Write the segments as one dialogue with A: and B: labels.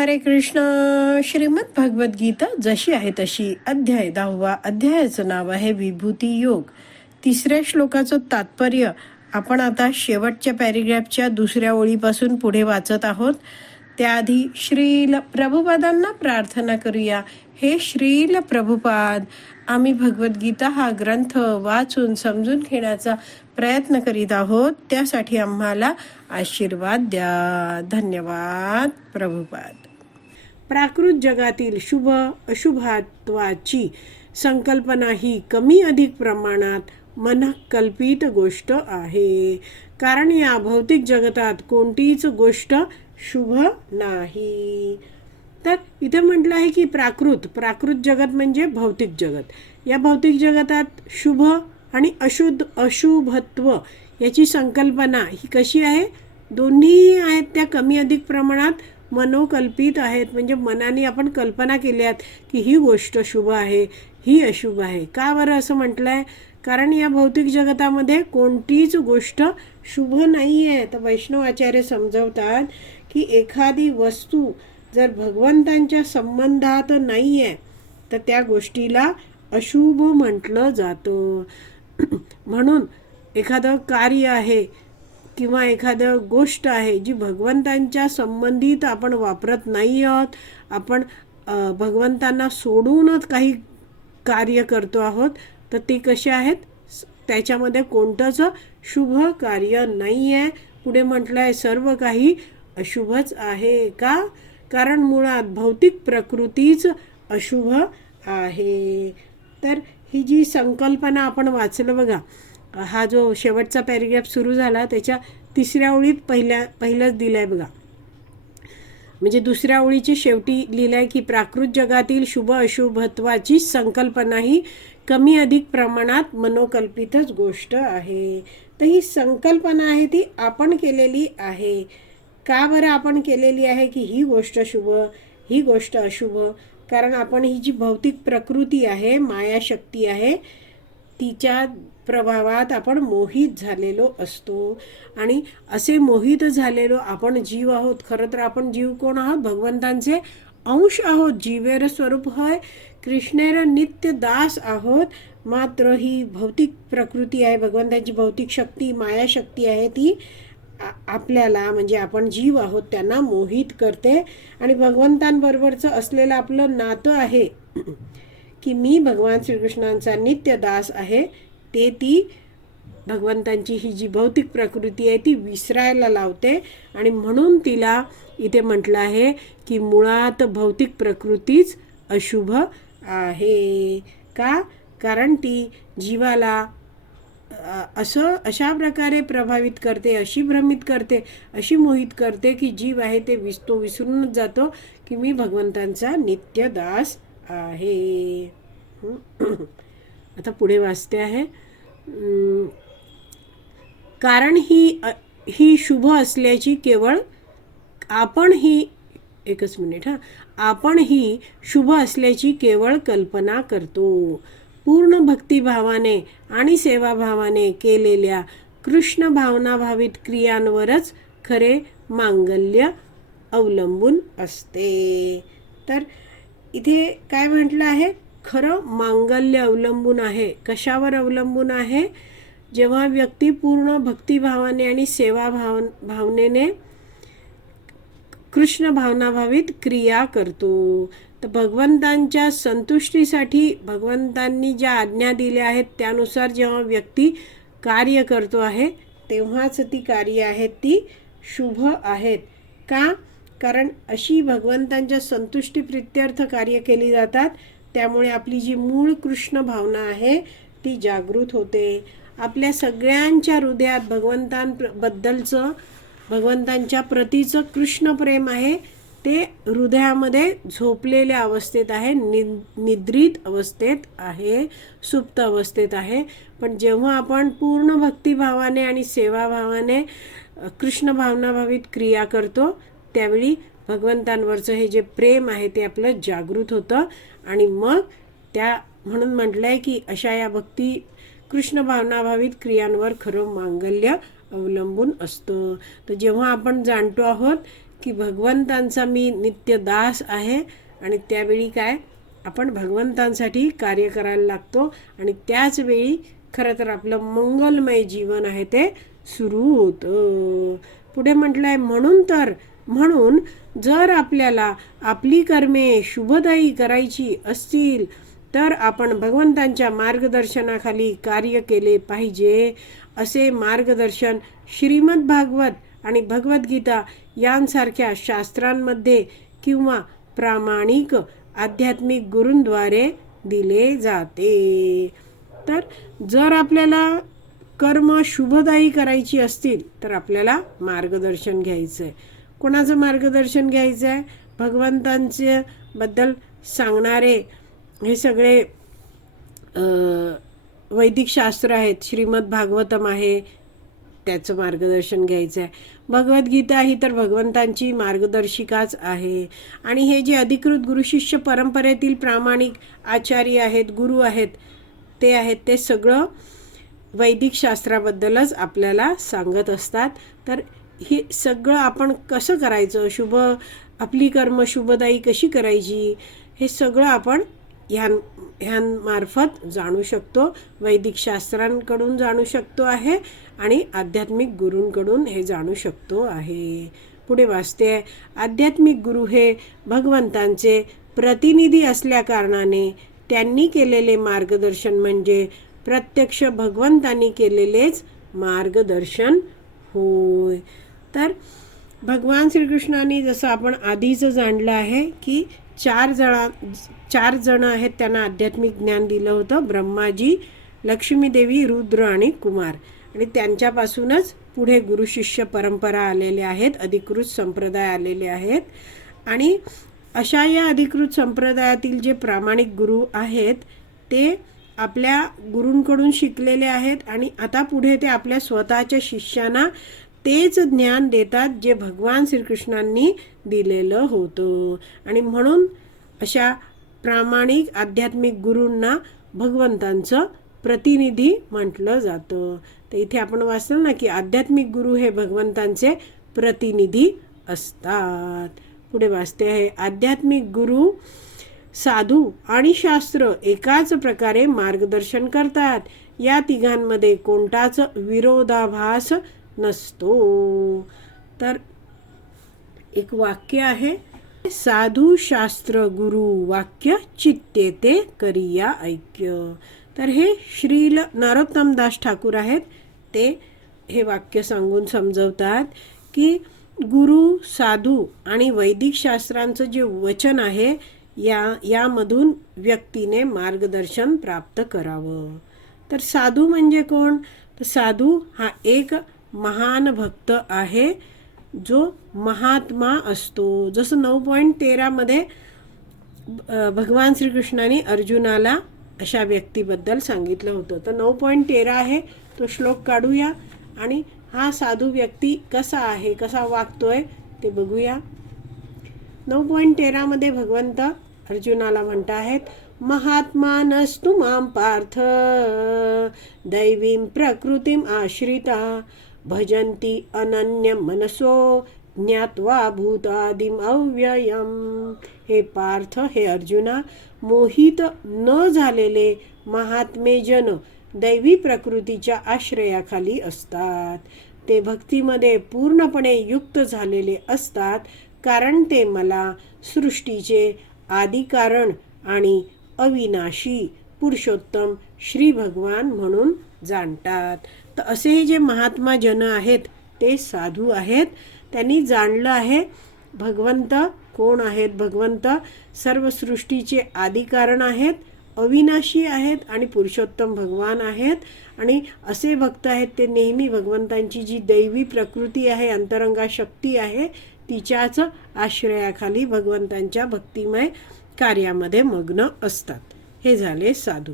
A: हरे कृष्ण. श्रीमद भगवत गीता जशी आहे तशी. अध्याय दहावा. अध्यायाचं नाव आहे विभूती योग. तिसऱ्या श्लोकाचं तात्पर्य आपण आता शेवटच्या पॅरेग्राफच्या दुसऱ्या ओळीपासून पुढे वाचत आहोत. त्याआधी श्रील प्रभुपादांना प्रार्थना करूया. हे श्रील प्रभुपाद आम्ही भगवद्गीता हा ग्रंथ वाचून समजून घेण्याचा प्रयत्न करीत आहोत. त्यासाठी आम्हाला आशीर्वाद द्या. धन्यवाद प्रभुपाद. प्राकृत जगातील शुभ अशुभत्वाची संकल्पना ही कमी अधिक प्रमाणात मनकल्पित गोष्ट आहे. कारण या भौतिक जगतात कोणतीच गोष्ट शुभ नाही. तर इथे म्हटलं आहे की प्राकृत प्राकृत जगत म्हणजे भौतिक जगत. या भौतिक जगतात शुभ आणि अशुद्ध अशुभत्व याची संकल्पना ही कशी आहे? दोन्ही आहेत त्या कमी अधिक प्रमाणात मनोकल्पित आहेत. म्हणजे मनाने आपण कल्पना केल्यात की ही गोष्ट शुभ आहे ही अशुभ आहे. का बरं असं म्हटलं आहे कारण या भौतिक जगतामध्ये कोणतीच गोष्ट शुभ नाही आहे तर वैष्णवाचार्य समजवतात की एखादी वस्तू जर भगवंतांच्या संबंधात नाही आहे तर त्या गोष्टीला अशुभ म्हटलं जातं. म्हणून एखादं कार्य आहे किंवा एखादं गोष्ट आहे जी भगवंतांच्या संबंधित आपण वापरत नाही आहोत आपण भगवंतांना सोडूनच काही कार्य करतो आहोत तर ते कसे आहेत? त्याच्यामध्ये कोणतंच शुभ कार्य नाही आहे पुढे म्हटलं आहे सर्व काही अशुभच आहे का? कारण मुळात भौतिक प्रकृतीच अशुभ आहे. तर ही जी संकल्पना आपण वाचलं बघा हा जो शेवटचा पॅरेग्राफ सुरू झाला त्याच्या तिसऱ्या ओळीत पहिल्या पहिलंच दिलं आहे बघा. म्हणजे दुसऱ्या ओळीची शेवटी लिहिलं आहे की प्राकृत जगातील शुभ अशुभत्वाची संकल्पना ही कमी अधिक प्रमाणात मनोकल्पितच गोष्ट आहे. तर ही संकल्पना आहे ती आपण केलेली आहे. का बरं आपण केलेली आहे की ही गोष्ट शुभ ही गोष्ट अशुभ? कारण आपण ही जी भौतिक प्रकृती आहे मायाशक्ती आहे तिच्या प्रभावात आपण मोहित झालेलो असतो. आणि असे मोहित झालेलो आपण जीव आहोत. खरं तर आपण जीव कोण आहोत? भगवंतांचे अंश आहोत. जीवेर स्वरूप होय. कृष्णेर नित्य दास आहोत. मात्र ही भौतिक प्रकृती आहे. भगवंताची भौतिक शक्ती मायाशक्ती आहे ती आपल्याला म्हणजे आपण जीव आहोत त्यांना मोहित करते. आणि भगवंतांबरोबरचं असलेलं आपलं नातं आहे. की मी भगवान श्रीकृष्णांचा नित्य दास आहे ते ती भगवंतांची ही जी भौतिक प्रकृती आहे ती विसरायला लावते. आणि म्हणून तिला इथे म्हटलं आहे की मुळात भौतिक प्रकृतीच अशुभ आहे. का? कारण ती जीवाला असं अशा प्रकारे प्रभावित करते अशी भ्रमित करते अशी मोहित करते की जीव आहे ते विस तो विसरूनच जातो की मी भगवंतांचा नित्य दास आहे. आता पुढे वाचते आहे. कारण ही ही शुभ असल्याची केवळ आपण ही एकच मिनिट हां. आपण ही शुभ असल्याची केवळ कल्पना करतो. पूर्ण भक्तिभावाने आणि सेवाभावाने केलेल्या कृष्ण भावनाभावित क्रियांवरच खरे मांगल्य अवलंबून असते. तर इथे काय म्हटलं आहे? खरं मांगल्य अवलंबून आहे. कशावर अवलंबून आहे? जेव्हा व्यक्ती पूर्ण भक्तिभावाने आणि सेवा भाव भावनेने कृष्ण भावनाभावित क्रिया करतो. तर भगवंतांच्या संतुष्टीसाठी भगवंतांनी ज्या आज्ञा दिल्या आहेत त्यानुसार जेव्हा व्यक्ती कार्य करतो आहे तेव्हाच ती कार्य आहेत ती शुभ आहेत. का? कारण अशी भगवंतांच्या संतुष्टी प्रित्यर्थ कार्य केली जातात त्यामुळे आपली जी मूळ कृष्ण भावना आहे ती जागृत होते. आपल्या सगळ्यांच्या हृदयात भगवंतांबद्दलचं भगवंतांच्या प्रतीचं कृष्ण प्रेम आहे ते हृदयामध्ये झोपलेल्या अवस्थेत आहे नि निद्रित अवस्थेत आहे सुप्त अवस्थेत आहे. पण जेव्हा आपण पूर्ण भक्तिभावाने आणि सेवाभावाने कृष्ण भावनाभावित क्रिया करतो त्यावेळी भगवंतांवरचं हे जे प्रेम आहे ते आपलं जागृत होतं. आणि मग त्या म्हणून म्हटलं आहे की अशा या भक्ती कृष्ण भावनाभावित क्रियांवर खरं मांगल्य अवलंबून असतं. तर जेव्हा आपण जाणतो आहोत की भगवंतांचा मी नित्य दास आहे आणि त्यावेळी काय? आपण भगवंतांसाठी कार्य करायला लागतो आणि त्याचवेळी खरं तर आपलं मंगलमय जीवन आहे ते सुरू होतं. पुढे म्हटलं आहे म्हणून तर म्हणून जर आपल्याला आपली कर्मे शुभदायी करायची असतील तर आपण भगवंतांच्या मार्गदर्शनाखाली कार्य केले पाहिजे असे मार्गदर्शन श्रीमद भागवत आणि भगवद्गीता यांसारख्या शास्त्रांमध्ये किंवा प्रामाणिक आध्यात्मिक गुरूंद्वारे दिले जाते. तर जर आपल्याला कर्म शुभदायी करायची असतील तर आपल्याला मार्गदर्शन घ्यायचं आहे कोणाचं मार्गदर्शन घ्यायचं आहे भगवंतांचे बद्दल सांगणारे हे सगळे वैदिक शास्त्र आहेत. श्रीमद भागवतम आहे त्याचं मार्गदर्शन घ्यायचं आहे भगवद्गीता ही तर भगवंतांची मार्गदर्शिकाच आहे. आणि हे जे अधिकृत गुरुशिष्य परंपरेतील प्रामाणिक आचार्य आहेत गुरु आहेत ते आहेत ते सगळं वैदिक शास्त्राबद्दलच आपल्याला सांगत असतात. तर हे सगळं आपण कसं करायचं? शुभ आपली कर्म शुभदायी कशी करायची? हे सगळं आपण ह्यां ह्यांमार्फत जाणू शकतो. वैदिक शास्त्रांकडून जाणू शकतो आहे आणि आध्यात्मिक गुरूंकडून हे जाणू शकतो आहे. पुढे वाचते आहे आध्यात्मिक गुरु हे भगवंतांचे प्रतिनिधी असल्या कारणाने त्यांनी केलेले मार्गदर्शन म्हणजे प्रत्यक्ष भगवंतांनी केलेलेच मार्गदर्शन होय. तर भगवान श्रीकृष्णाने जसं आपण आधीच जाणलं आहे की चार जणा चार जण आहेत त्यांना आध्यात्मिक ज्ञान दिलं होतं ब्रह्माजी लक्ष्मीदेवी रुद्र आणि कुमार. आणि त्यांच्यापासूनच पुढे गुरुशिष्य परंपरा आलेल्या आहेत अधिकृत संप्रदाय आलेले आहेत. आणि अशा या अधिकृत संप्रदायातील जे प्रामाणिक गुरु आहेत ते आपल्या गुरूंकडून शिकलेले आहेत आणि आता पुढे ते आपल्या स्वतःच्या शिष्यांना तेच ज्ञान देतात जे भगवान श्रीकृष्णांनी दिलेलं होतं. आणि म्हणून अशा प्रामाणिक आध्यात्मिक गुरूंना भगवंतांचं प्रतिनिधी म्हटलं जातं. तर इथे आपण वाचलं ना की आध्यात्मिक गुरु हे भगवंतांचे प्रतिनिधी असतात. पुढे वाचते आहे आध्यात्मिक गुरु साधू आणि शास्त्र एकाच प्रकारे मार्गदर्शन करतात. या तिघांमध्ये कोणताच विरोधाभास नसतो. तर एक वाक्य आहे साधू शास्त्र गुरु वाक्य चित्ते ते करिया ऐक्य. तर हे श्रील नरोत्तमदास ठाकूर आहेत. ते हे वाक्य सांगून समजवतात की गुरु साधू आणि वैदिक शास्त्रांचं जे वचन आहे या यामधून व्यक्तीने मार्गदर्शन प्राप्त करावं. तर साधू म्हणजे कोण? तर साधू हा एक महान भक्त आहे जो महात्मा असतो. जसं नऊ पॉईंट तेरामध्ये भगवान श्रीकृष्णाने अर्जुनाला अशा व्यक्तीबद्दल सांगितलं होतं. तर नऊ पॉईंट तेरा आहे तो श्लोक काढूया. आणि हा साधू व्यक्ती कसा आहे कसा वागतोय ते बघूया. नऊ पॉईंट तेरामध्ये भगवंत अर्जुनाला म्हणत आहेत महात्मानस्तु मां पार्थ दैवीं प्रकृतीम आश्रिता भजन्ति अनन्य मनसो ज्ञात्वा भूतादिम अव्ययम। हे पार्थ हे अर्जुना मोहित न झालेले महात्मे जन दैवी प्रकृतीच्या आश्रयाखाली असतात. ते भक्तीमध्ये पूर्णपणे युक्त झालेले असतात कारण ते मला सृष्टीचे आदिकारण आणि अविनाशी पुरुषोत्तम श्री भगवान म्हणून जाणतात. तर असे हे जे महात्मा जन आहेत ते साधू आहेत. त्यांनी जाणलं आहे भगवंत कोण आहेत? भगवंत सर्व सृष्टीचे आदिकारण आहेत अविनाशी आहेत आणि पुरुषोत्तम भगवान आहेत. आणि असे भक्त आहेत ते नेहमी भगवंतांची जी दैवी प्रकृती आहे अंतरंगा शक्ती आहे तिच्याच आश्रयाखाली भगवंतांच्या भक्तिमय कार्यामध्ये मग्न असतात. हे झाले साधू.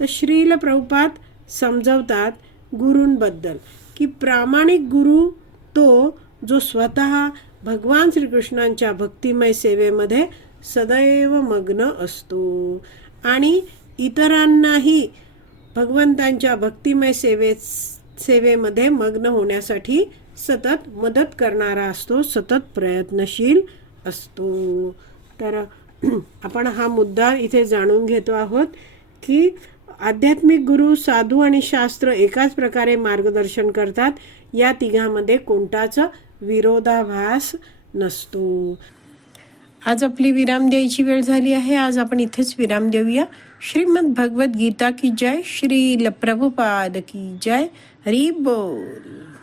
A: तर श्रील प्रभुपाद समजवतात गुरूंबद्दल. की प्रामाणिक गुरु तो जो स्वतः भगवान श्रीकृष्णांच्या भक्तिमय सेवेमध्ये सदैव मग्न असतो. आणि इतरांनाही भगवंतांच्या भक्तिमय सेवे सेवेमध्ये मग्न होण्यासाठी सतत मदत करणारा असतो सतत प्रयत्नशील असतो. तर आपण हा मुद्दा इथे जाणून घेतो आहोत की आध्यात्मिक गुरु साधू आणि शास्त्र एकाच प्रकारे मार्गदर्शन करतात. या तिघामध्ये कोणताच विरोधाभास नसतो. आज आपली विराम द्यायची वेळ झाली आहे. आज आपण इथेच विराम देऊया. श्रीमद भगवत गीता की जय श्री प्रभुपाद की जय. हरी बोल.